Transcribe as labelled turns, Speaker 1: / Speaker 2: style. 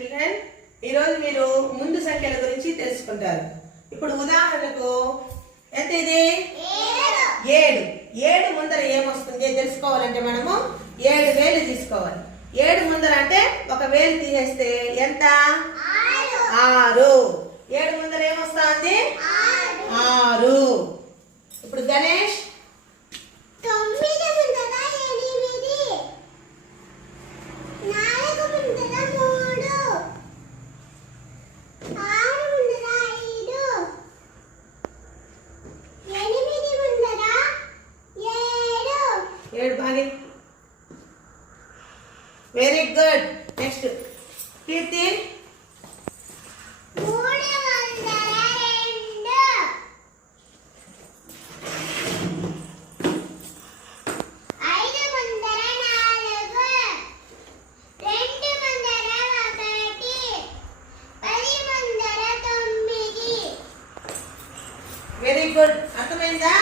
Speaker 1: Children ఈరోజు మీరు ముందు సంఖ్యల గురించి తెలుసుకుంటారు. ఇప్పుడు ఉదాహరణకు ఎంత ఇది ఏడు. ఏడు ముందర ఏమొస్తుంది? తెలుసుకోవాలంటే మనము ఏడు వేలు తీసుకోవాలి. ఏడు ముందర అంటే ఒక వేలు తీసేస్తే ఎంత? ఆరు. ఏడు ముందర ఏమొస్తుంది? ఆరు. ఇప్పుడు గణేష్
Speaker 2: తొమ్మిది ముందర ఎనిమిది నాలుగు ముందర మూడు ఆరు ముందర ఐదు ఎనిమిది ముందర ఏడు
Speaker 1: ఏడు బాగా very good next Keerthi very good అర్థమైందా?